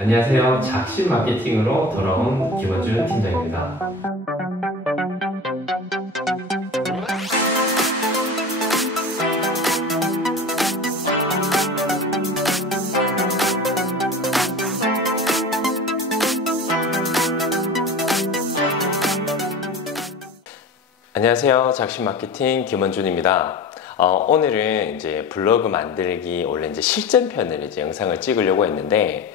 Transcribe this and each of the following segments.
안녕하세요. 작심 마케팅으로 돌아온 김원준 팀장입니다. 안녕하세요. 작심 마케팅 김원준입니다. 오늘은 이제 블로그 만들기 원래 이제 실전편을 이제 영상을 찍으려고 했는데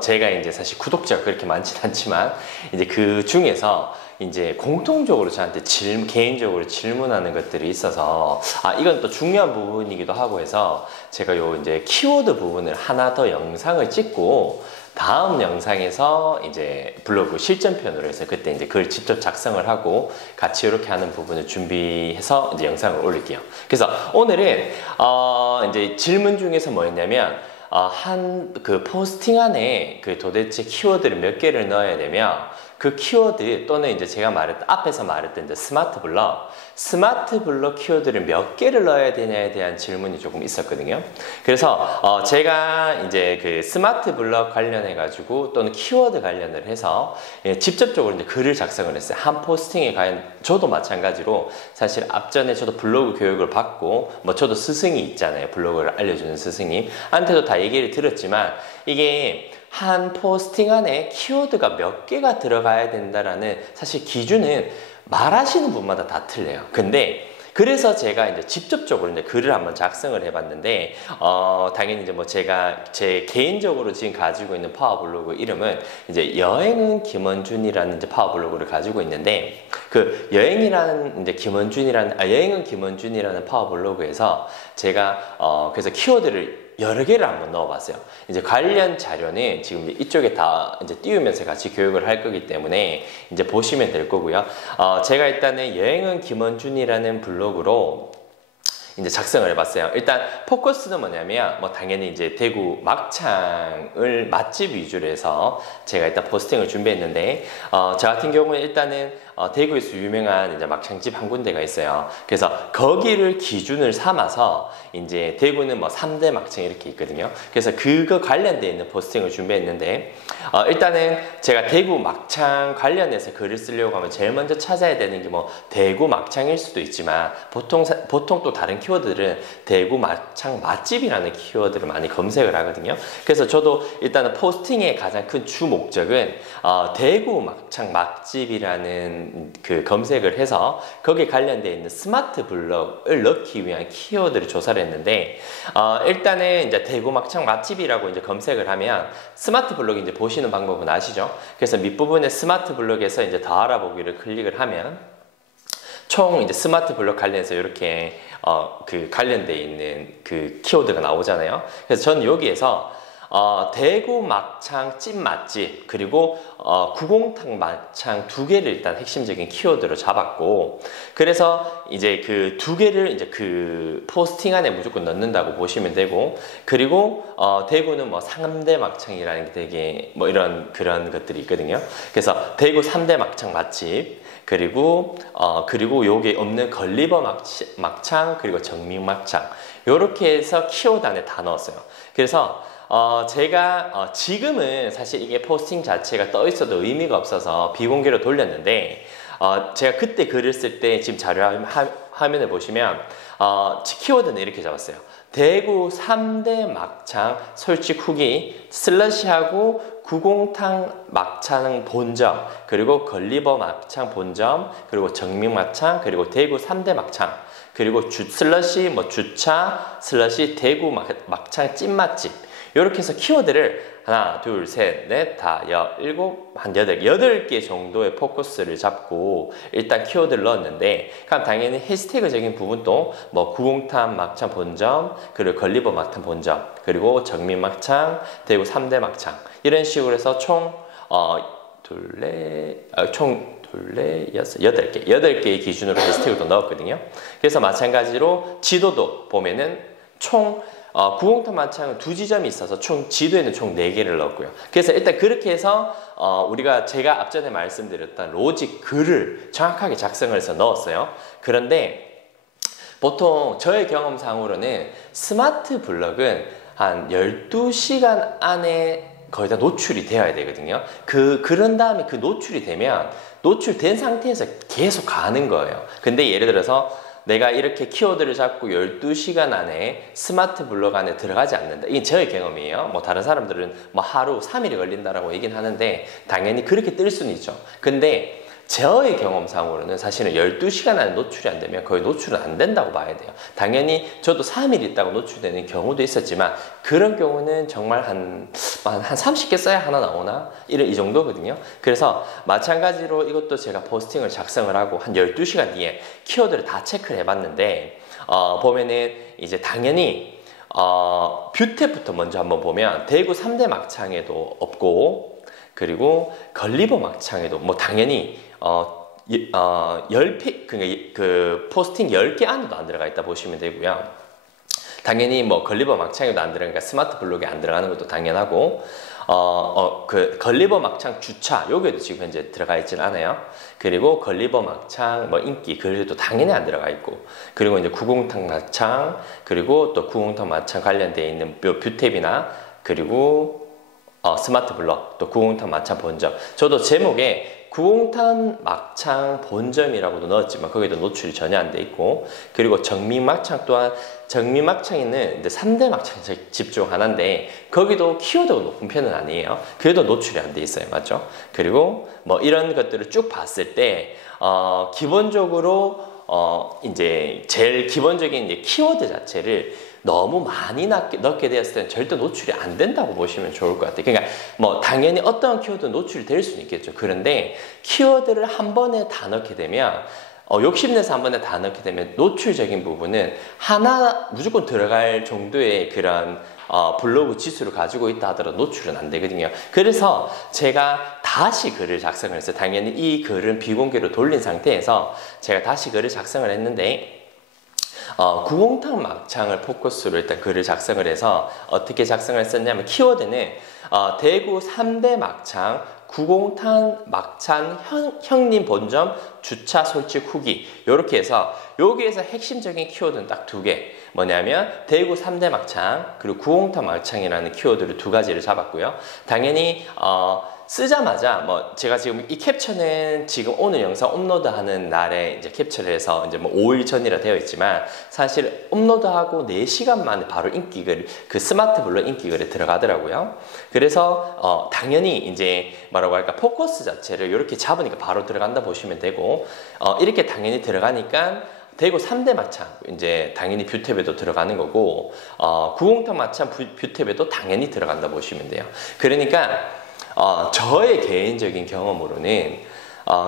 제가 이제 사실 구독자가 그렇게 많진 않지만 이제 그 중에서 이제 공통적으로 저한테 개인적으로 질문하는 것들이 있어서 이건 또 중요한 부분이기도 하고 해서 제가 요 이제 키워드 부분을 하나 더 영상을 찍고 다음 영상에서 이제 블로그 실전편으로 해서 그때 이제 그걸 직접 작성을 하고 같이 이렇게 하는 부분을 준비해서 이제 영상을 올릴게요. 그래서 오늘은 이제 질문 중에서 뭐였냐면 한 그 포스팅 안에 그 도대체 키워드를 몇 개를 넣어야 되며 그 키워드 또는 이제 제가 앞에서 말했던 이제 스마트 블럭 키워드를 몇 개를 넣어야 되냐에 대한 질문이 조금 있었거든요. 그래서 제가 이제 그 스마트 블럭 관련해 가지고 또는 키워드 관련을 해서 직접적으로 이제 글을 작성을 했어요. 한 포스팅에 과연 저도 마찬가지로 사실 앞전에 저도 블로그 교육을 받고 뭐 저도 스승이 있잖아요. 블로그를 알려주는 스승님 한테도 다 얘기를 들었지만 이게 한 포스팅 안에 키워드가 몇 개가 들어가야 된다라는 사실 기준은 말하시는 분마다 다 틀려요. 근데 그래서 제가 이제 직접적으로 이제 글을 한번 작성을 해봤는데 당연히 이제 뭐 제가 제 개인적으로 지금 가지고 있는 파워블로그 이름은 이제 여행은 김원준이라는 이제 파워블로그를 가지고 있는데 그 여행은 김원준이라는 파워블로그에서 제가 그래서 키워드를 여러 개를 한번 넣어봤어요. 이제 관련 자료는 지금 이쪽에 다 이제 띄우면서 같이 교육을 할 거기 때문에 이제 보시면 될 거고요. 제가 일단은 여행은 김원준이라는 블로그로 이제 작성을 해봤어요. 일단 포커스는 뭐냐면 뭐 당연히 이제 대구 막창을 맛집 위주로 해서 제가 일단 포스팅을 준비했는데 저 같은 경우는 일단은 대구에서 유명한 이제 막창집 한 군데가 있어요. 그래서 거기를 기준을 삼아서 이제 대구는 뭐 3대 막창 이렇게 있거든요. 그래서 그거 관련되어 있는 포스팅을 준비했는데 일단은 제가 대구 막창 관련해서 글을 쓰려고 하면 제일 먼저 찾아야 되는 게 뭐 대구 막창일 수도 있지만 보통 또 다른 키워드들은 대구 막창 맛집이라는 키워드를 많이 검색을 하거든요. 그래서 저도 일단은 포스팅의 가장 큰 주 목적은 대구 막창 맛집이라는 그 검색을 해서 거기에 관련되어 있는 스마트 블럭을 넣기 위한 키워드를 조사를 했는데 일단은 이제 대구 막창 맛집이라고 이제 검색을 하면 스마트 블럭 이제 보시는 방법은 아시죠? 그래서 밑부분에 스마트 블럭에서 이제 더 알아보기를 클릭을 하면 총 이제 스마트 블럭 관련해서 이렇게 그 관련되어 있는 그 키워드가 나오잖아요. 그래서 저는 여기에서 대구 막창 찐 맛집 그리고 구공탕 막창 두 개를 일단 핵심적인 키워드로 잡았고 그래서 이제 그 두 개를 이제 그 포스팅 안에 무조건 넣는다고 보시면 되고 그리고 대구는 뭐 3대 막창이라는 게 되게 뭐 그런 것들이 있거든요. 그래서 대구 3대 막창 맛집 그리고 요게 없는 걸리버 막창 그리고 정민 막창 요렇게 해서 키워드 안에 다 넣었어요. 그래서 제가 지금은 사실 이게 포스팅 자체가 떠 있어도 의미가 없어서 비공개로 돌렸는데 제가 그때 글을 쓸 때 지금 자료 화면을 보시면 키워드는 이렇게 잡았어요. 대구 3대 막창 솔직 후기 슬러시하고 구공탕 막창 본점 그리고 걸리버 막창 본점 그리고 정민 막창 그리고 대구 3대 막창 그리고 슬러시 뭐 주차 슬러시 대구 막창 찐맛집 이렇게 해서 키워드를 하나, 둘, 셋, 넷, 다, 일곱, 한 8개 정도의 포커스를 잡고 일단 키워드를 넣었는데 그럼 당연히 해시태그적인 부분도 뭐 구공탕 막창 본점 그리고 걸리버 막창 본점 그리고 정민 막창, 대구 3대 막창 이런 식으로 해서 총 8개의 기준으로 해시태그도 넣었거든요. 그래서 마찬가지로 지도도 보면은 총 구공탕 막창은 2지점이 있어서 총 지도에는 총 4개를 넣었고요. 그래서 일단 그렇게 해서 제가 앞전에 말씀드렸던 로직 글을 정확하게 작성을 해서 넣었어요. 그런데 보통 저의 경험상으로는 스마트 블럭은 한 12시간 안에 거의 다 노출이 되어야 되거든요. 그런 다음에 그 노출이 되면 노출된 상태에서 계속 가는 거예요. 근데 예를 들어서 내가 이렇게 키워드를 잡고 12시간 안에 스마트 블로그 안에 들어가지 않는다. 이게 저의 경험이에요. 뭐 다른 사람들은 뭐 하루 3일이 걸린다라고 얘기는 하는데 당연히 그렇게 뜰 수는 있죠. 근데 저의 경험상으로는 사실은 12시간 안에 노출이 안 되면 거의 노출은 안 된다고 봐야 돼요. 당연히 저도 3일 있다고 노출되는 경우도 있었지만 그런 경우는 정말 한 30개 써야 하나 나오나? 이 정도거든요. 그래서 마찬가지로 이것도 제가 포스팅을 작성을 하고 한 12시간 뒤에 키워드를 다 체크를 해봤는데 보면은 이제 당연히 뷰탭부터 먼저 한번 보면 대구 3대 막창에도 없고 그리고 걸리버 막창에도 뭐 당연히 10피, 그러니까 그 포스팅 10개 안에도 안 들어가 있다 보시면 되고요. 당연히 뭐 걸리버 막창에도 안 들어가니까 스마트 블록에 안 들어가는 것도 당연하고 그 걸리버 막창 주차 여기에도 지금 현재 들어가 있진 않아요. 그리고 걸리버 막창 뭐 인기 그래도 당연히 안 들어가 있고 그리고 이제 구공탕 막창 그리고 또 구공탕 막창 관련되어 있는 뷰탭이나 그리고 스마트 블럭 또 구공탕 막창 본점 저도 제목에 구공탄 막창 본점이라고도 넣었지만 거기도 노출이 전혀 안 돼 있고 그리고 정민 막창 또한 정민 막창에는 이제 3대 막창 집중 하나인데 거기도 키워드가 높은 편은 아니에요. 그래도 노출이 안 돼 있어요. 맞죠? 그리고 뭐 이런 것들을 쭉 봤을 때 기본적으로 이제 제일 기본적인 이제 키워드 자체를 너무 많이 넣게 되었을 때는 절대 노출이 안 된다고 보시면 좋을 것 같아요. 그러니까 뭐 당연히 어떤 키워드는 노출이 될 수는 있겠죠. 그런데 키워드를 한 번에 다 넣게 되면 욕심내서 한 번에 다 넣게 되면 노출적인 부분은 하나 무조건 들어갈 정도의 그런 블로그 지수를 가지고 있다 하더라도 노출은 안 되거든요. 그래서 제가 다시 글을 작성을 했어요. 당연히 이 글은 비공개로 돌린 상태에서 제가 다시 글을 작성을 했는데 구공탕 막창을 포커스로 일단 글을 작성을 해서 어떻게 작성을 했었냐면 키워드는 대구 3대 막창 구공탄 막창 형님 본점 주차 솔직 후기 이렇게 해서 여기에서 핵심적인 키워드는 딱 2개 뭐냐면 대구 3대 막창 그리고 구공탄 막창이라는 키워드를 2가지를 잡았고요. 당연히 쓰자마자 뭐 제가 지금 이 캡처는 지금 오늘 영상 업로드하는 날에 이제 캡처를 해서 이제 뭐 5일 전이라 되어 있지만 사실 업로드하고 4시간 만에 바로 인기글 그 스마트 블록 인기글에 들어가더라고요. 그래서 당연히 이제 뭐라고 할까 포커스 자체를 이렇게 잡으니까 바로 들어간다 보시면 되고 이렇게 당연히 들어가니까 대구 3대 막창 이제 당연히 뷰탭에도 들어가는 거고 구공탕 막창 뷰탭에도 당연히 들어간다 보시면 돼요. 그러니까 저의 개인적인 경험으로는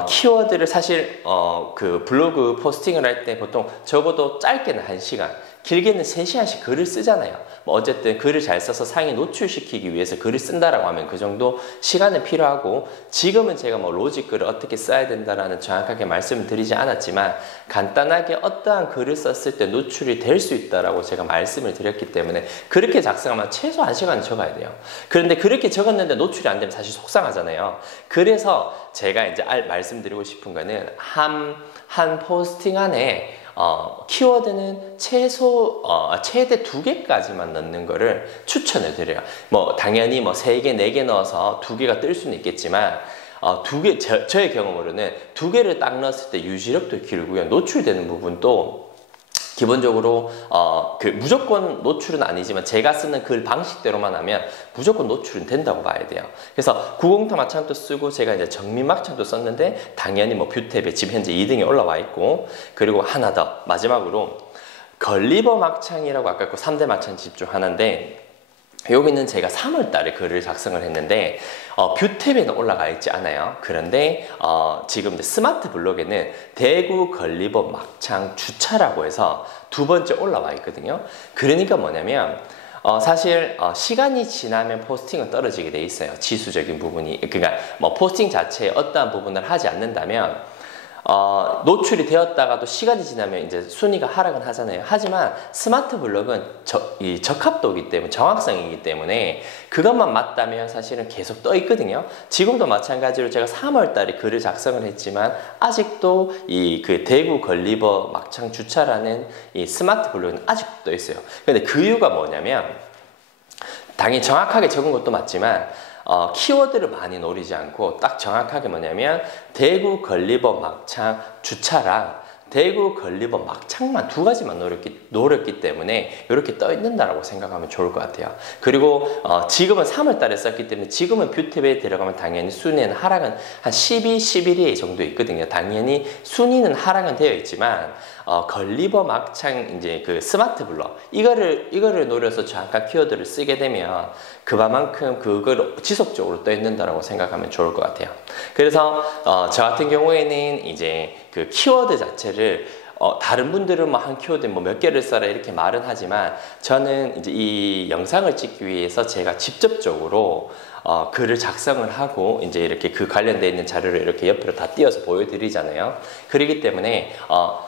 키워드를 사실 그 블로그 포스팅을 할 때 보통 적어도 짧게는 1시간 길게는 3시간씩 글을 쓰잖아요. 뭐 어쨌든 글을 잘 써서 상위 노출시키기 위해서 글을 쓴다라고 하면 그 정도 시간은 필요하고 지금은 제가 뭐 로직글을 어떻게 써야 된다라는 정확하게 말씀을 드리지 않았지만 간단하게 어떠한 글을 썼을 때 노출이 될 수 있다라고 제가 말씀을 드렸기 때문에 그렇게 작성하면 최소 1시간은 적어야 돼요. 그런데 그렇게 적었는데 노출이 안 되면 사실 속상하잖아요. 그래서 제가 이제 말씀드리고 싶은 거는 한 포스팅 안에 키워드는 최대 2개까지만 넣는 거를 추천을 드려요. 뭐 당연히 뭐 3개, 4개 넣어서 2개가 뜰 수는 있겠지만 저의 경험으로는 2개를 딱 넣었을 때 유지력도 길고요. 노출되는 부분도 기본적으로 그 무조건 노출은 아니지만 제가 쓰는 글 방식대로만 하면 무조건 노출은 된다고 봐야 돼요. 그래서 구공탕 막창도 쓰고 제가 이제 정민 막창도 썼는데 당연히 뭐 뷰탭에 지금 현재 2등에 올라와 있고 그리고 하나 더 마지막으로 걸리버 막창이라고 아까 그 3대 막창 집중 하나인데 여기는 제가 3월 달에 글을 작성을 했는데 뷰탭에는 올라가 있지 않아요. 그런데 지금 스마트 블록에는 대구 걸리버 막창 주차라고 해서 2번째 올라와 있거든요. 그러니까 뭐냐면 사실 시간이 지나면 포스팅은 떨어지게 돼 있어요. 지수적인 부분이 그러니까 뭐 포스팅 자체에 어떠한 부분을 하지 않는다면 노출이 되었다가도 시간이 지나면 이제 순위가 하락은 하잖아요. 하지만 스마트 블록은 이 적합도이기 때문에 정확성이기 때문에 그것만 맞다면 사실은 계속 떠 있거든요. 지금도 마찬가지로 제가 3월 달에 글을 작성을 했지만 아직도 이 그 대구 걸리버 막창 주차라는 이 스마트 블록은 아직도 떠 있어요. 근데 그 이유가 뭐냐면 당연히 정확하게 적은 것도 맞지만 키워드를 많이 노리지 않고 딱 정확하게 뭐냐면 대구 걸리버 막창 주차랑 대구 걸리버 막창만 두 가지만 노렸기 때문에 이렇게 떠 있는다라고 생각하면 좋을 것 같아요. 그리고 지금은 3월 달에 썼기 때문에 지금은 뷰티베에 들어가면 당연히 순위는 하락은 한 12, 11위 정도 있거든요. 당연히 순위는 하락은 되어 있지만 걸리버 막창 이제 그 스마트 블러 이거를 노려서 잠깐 키워드를 쓰게 되면 그만큼 그걸 지속적으로 떠 있는다라고 생각하면 좋을 것 같아요. 그래서 저 같은 경우에는 이제 그 키워드 자체를 다른 분들은 뭐 한 키워드 뭐 몇 개를 써라 이렇게 말은 하지만 저는 이제 이 영상을 찍기 위해서 제가 직접적으로 글을 작성을 하고 이제 이렇게 그 관련되어 있는 자료를 이렇게 옆으로 다 띄어서 보여드리잖아요. 그렇기 때문에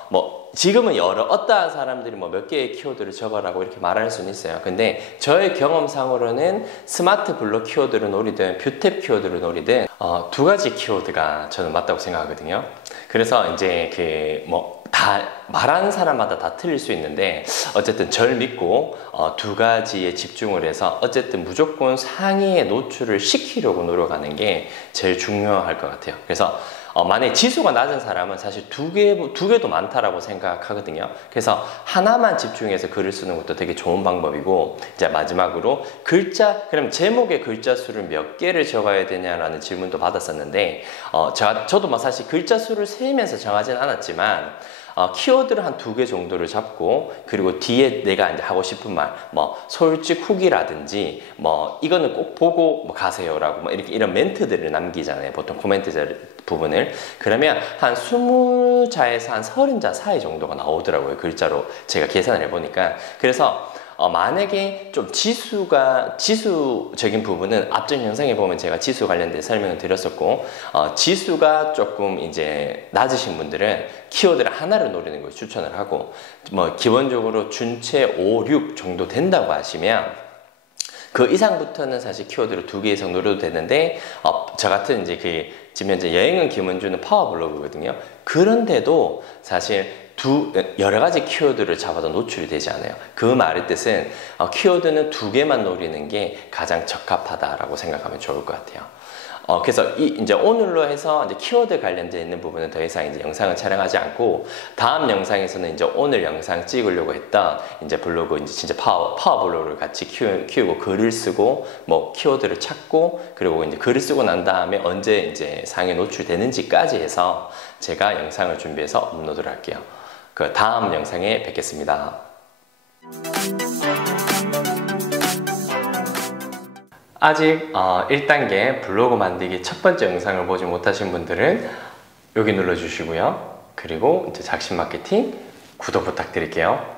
뭐 지금은 어떠한 사람들이 뭐 몇 개의 키워드를 적어라고 이렇게 말할 수는 있어요. 근데 저의 경험상으로는 스마트 블록 키워드를 노리든 뷰탭 키워드를 노리든 두 가지 키워드가 저는 맞다고 생각하거든요. 그래서 이제 다 말하는 사람마다 다 틀릴 수 있는데 어쨌든 절 믿고 두 가지에 집중을 해서 어쨌든 무조건 상위에 노출을 시키려고 노력하는 게 제일 중요할 것 같아요. 그래서 만약에 지수가 낮은 사람은 사실 두 개도 많다라고 생각하거든요. 그래서 하나만 집중해서 글을 쓰는 것도 되게 좋은 방법이고, 이제 마지막으로 그럼 제목의 글자 수를 몇 개를 적어야 되냐라는 질문도 받았었는데, 저도 사실 글자 수를 세면서 정하진 않았지만, 키워드를 한 2개 정도를 잡고, 그리고 뒤에 내가 이제 하고 싶은 말, 솔직 후기라든지, 이거는 꼭 보고 가세요라고, 이런 멘트들을 남기잖아요. 보통 코멘트 부분을. 그러면 한 20자에서 한 30자 사이 정도가 나오더라고요. 글자로 제가 계산을 해보니까. 그래서 만약에 좀 지수적인 부분은 앞전 영상에 보면 제가 지수 관련된 설명을 드렸었고, 지수가 조금 이제 낮으신 분들은 키워드를 하나를 노리는 걸 추천을 하고, 기본적으로 준체 5, 6 정도 된다고 하시면 그 이상부터는 사실 키워드를 2개 이상 노려도 되는데, 저 같은 이제 지금 현재 여행은 김은주는 파워 블로그거든요. 그런데도 사실 여러 가지 키워드를 잡아도 노출이 되지 않아요. 그 말의 뜻은 키워드는 2개만 노리는 게 가장 적합하다라고 생각하면 좋을 것 같아요. 그래서 이제 오늘로 해서 이제 키워드 관련되어 있는 부분은 더 이상 이제 영상을 촬영하지 않고, 다음 영상에서는 이제 오늘 영상 찍으려고 했던 이제 블로그 이제 진짜 파워 블로그를 같이 키우고 글을 쓰고 키워드를 찾고, 그리고 이제 글을 쓰고 난 다음에 언제 이제 상에 노출되는지까지 해서 제가 영상을 준비해서 업로드를 할게요. 그 다음 영상에 뵙겠습니다. 아직 1단계 블로그 만들기 첫 번째 영상을 보지 못하신 분들은 여기 눌러주시고요. 그리고 이제 작심 마케팅 구독 부탁드릴게요.